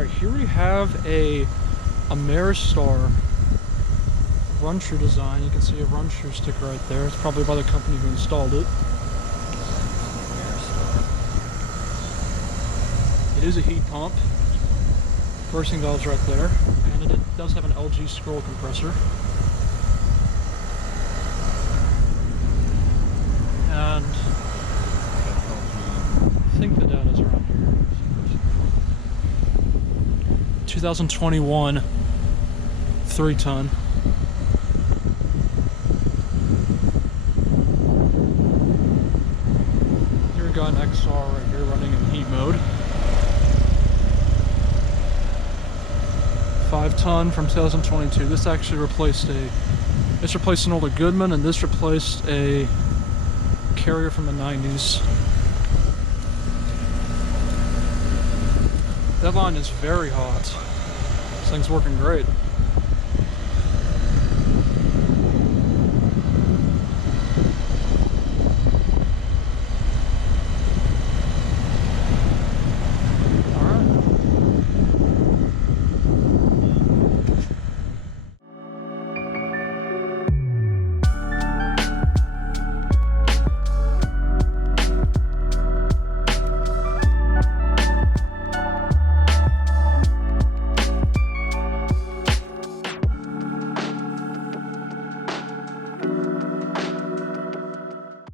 Alright, here we have a Ameristar RunTru design. You can see a RunTru sticker right there. It's probably by the company who installed it. It is a heat pump. Bursting valve's right there. And it does have an LG scroll compressor. And I think the data's around here. 2021 3-ton. Here we got an XR right here running in heat mode. 5-ton from 2022. This actually replaced an older Goodman, and this replaced a Carrier from the 90s. That line is very hot. This thing's working great.